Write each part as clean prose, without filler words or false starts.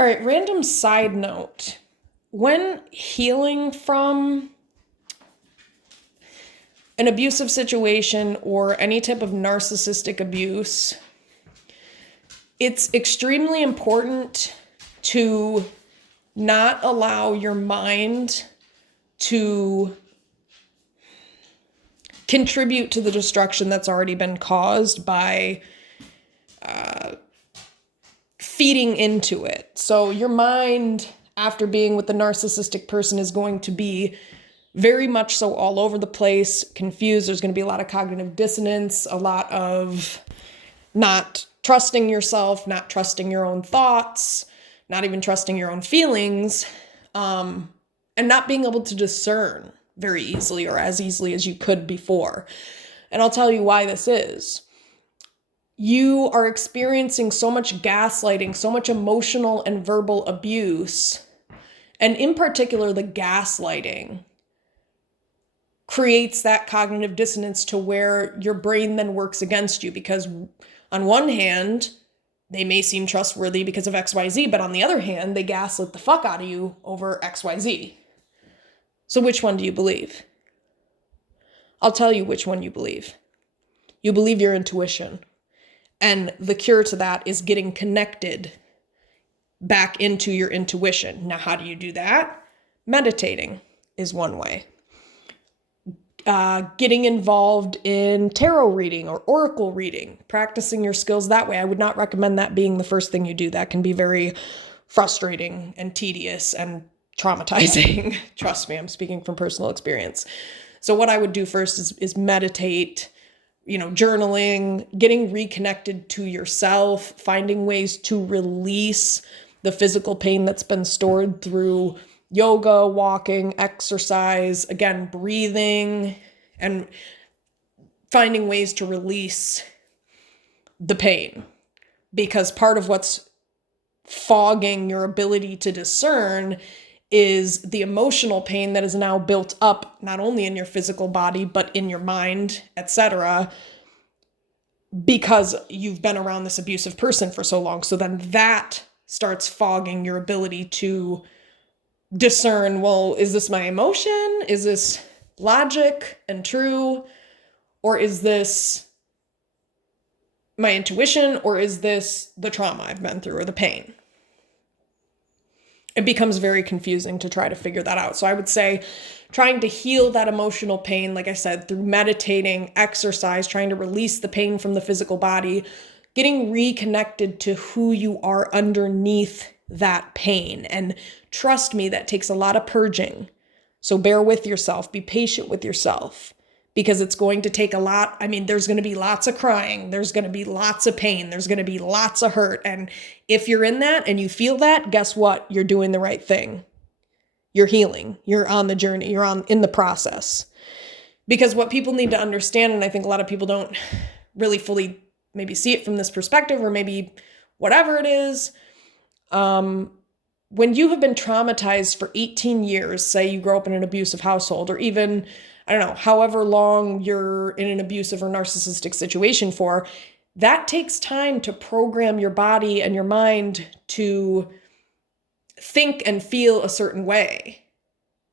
All right, random side note. When healing from an abusive situation or any type of narcissistic abuse, it's extremely important to not allow your mind to contribute to the destruction that's already been caused by feeding into it. So your mind, after being with the narcissistic person, is going to be very much so all over the place, confused. There's going to be a lot of cognitive dissonance, a lot of not trusting yourself, not trusting your own thoughts, not even trusting your own feelings, and not being able to discern very easily or as easily as you could before. And I'll tell you why this is. You are experiencing so much gaslighting, so much emotional and verbal abuse, and in particular, the gaslighting creates that cognitive dissonance to where your brain then works against you, because on one hand, they may seem trustworthy because of XYZ, but on the other hand, they gaslit the fuck out of you over XYZ. So which one do you believe? I'll tell you which one you believe. You believe your intuition. And the cure to that is getting connected back into your intuition. Now, how do you do that? Meditating is one way. Getting involved in tarot reading or oracle reading, practicing your skills that way. I would not recommend that being the first thing you do. That can be very frustrating and tedious and traumatizing. Trust me, I'm speaking from personal experience. So what I would do first is meditate, journaling, getting reconnected to yourself, finding ways to release the physical pain that's been stored through yoga, walking, exercise, again, breathing, and finding ways to release the pain. Because part of what's fogging your ability to discern is the emotional pain that is now built up, not only in your physical body, but in your mind, etc., because you've been around this abusive person for so long. So then that starts fogging your ability to discern, well, is this my emotion? Is this logic and true? Or is this my intuition? Or is this the trauma I've been through or the pain? It becomes very confusing to try to figure that out. So I would say trying to heal that emotional pain, like I said, through meditating, exercise, trying to release the pain from the physical body, getting reconnected to who you are underneath that pain. And trust me, that takes a lot of purging. So bear with yourself, be patient with yourself, because it's going to take a lot. I mean, there's going to be lots of crying. There's going to be lots of pain. There's going to be lots of hurt. And if you're in that and you feel that, guess what? You're doing the right thing. You're healing. You're on the journey. You're in the process. Because what people need to understand, and I think a lot of people don't really fully maybe see it from this perspective, or maybe whatever it is, when you have been traumatized for 18 years, say you grow up in an abusive household, or even, I don't know, however long you're in an abusive or narcissistic situation for, that takes time to program your body and your mind to think and feel a certain way.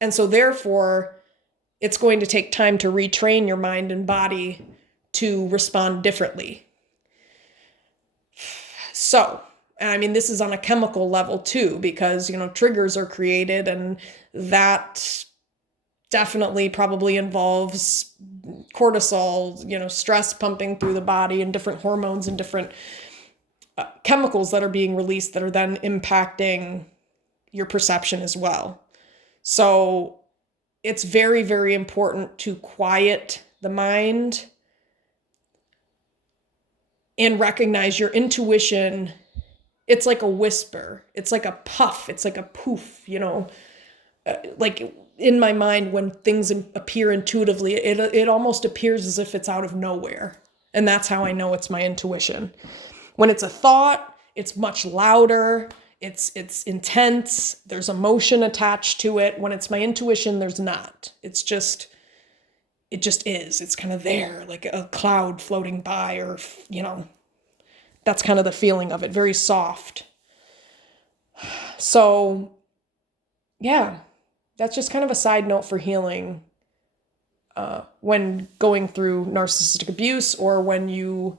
And so therefore, it's going to take time to retrain your mind and body to respond differently. So, I mean, this is on a chemical level too, because, triggers are created, and that definitely probably involves cortisol, stress pumping through the body, and different hormones and different chemicals that are being released that are then impacting your perception as well. So it's very, very important to quiet the mind and recognize your intuition. It's like a whisper. It's like a puff. It's like a poof, like in my mind, when things appear intuitively, it almost appears as if it's out of nowhere. And that's how I know it's my intuition. When it's a thought, it's much louder. It's intense. There's emotion attached to it. When it's my intuition, there's not. It just is. It's kind of there, like a cloud floating by, or, that's kind of the feeling of it. Very soft. So, yeah, that's just kind of a side note for healing when going through narcissistic abuse, or when you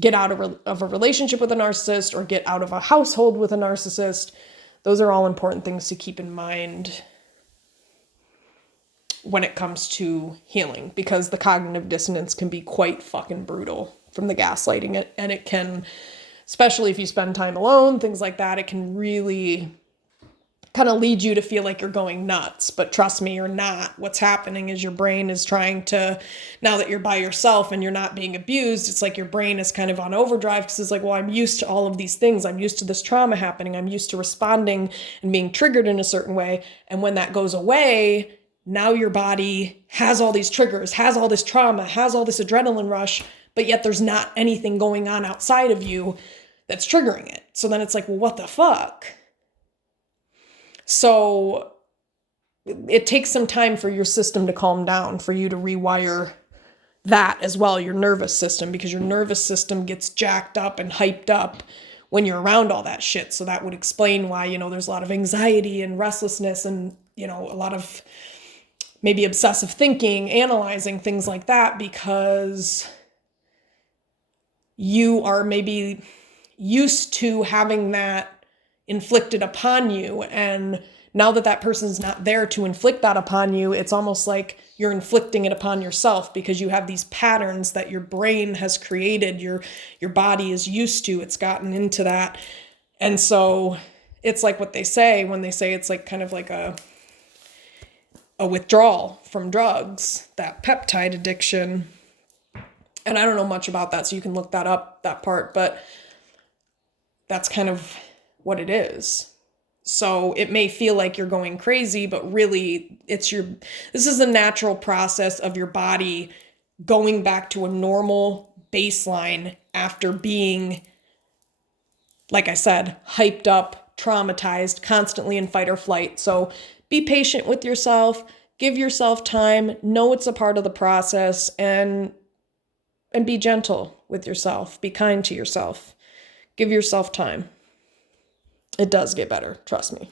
get out of a relationship with a narcissist, or get out of a household with a narcissist. Those are all important things to keep in mind when it comes to healing, because the cognitive dissonance can be quite fucking brutal from the gaslighting. And it can, especially if you spend time alone, things like that, it can really kind of lead you to feel like you're going nuts. But trust me, you're not. What's happening is your brain is trying to, now that you're by yourself and you're not being abused, it's like your brain is kind of on overdrive, because it's like, well, I'm used to all of these things. I'm used to this trauma happening. I'm used to responding and being triggered in a certain way. And when that goes away, now your body has all these triggers, has all this trauma, has all this adrenaline rush, but yet there's not anything going on outside of you that's triggering it. So then it's like, well, what the fuck? So it takes some time for your system to calm down, for you to rewire that as well, your nervous system, because your nervous system gets jacked up and hyped up when you're around all that shit. So that would explain why, there's a lot of anxiety and restlessness and, a lot of maybe obsessive thinking, analyzing, things like that, because you are maybe used to having that inflicted upon you. And now that that person's not there to inflict that upon you, it's almost like you're inflicting it upon yourself, because you have these patterns that your brain has created, your body is used to, it's gotten into that. And so it's like what they say when they say it's like kind of like a withdrawal from drugs, that peptide addiction. And I don't know much about that, so you can look that up, that part, but that's kind of what it is. So it may feel like you're going crazy, but really this is a natural process of your body going back to a normal baseline after being, like I said, hyped up, traumatized, constantly in fight or flight. So be patient with yourself, give yourself time, know it's a part of the process, and be gentle with yourself, be kind to yourself, give yourself time. It does get better, trust me.